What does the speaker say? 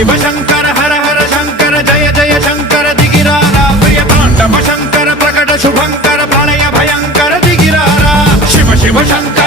शिव शंकर हर हर शंकर जय जय शंकर दिगिरारा प्रिय तांडव शंकर प्रकट शुभंकर प्रलय भयंकर दिगिरारा शिव शिव शंकर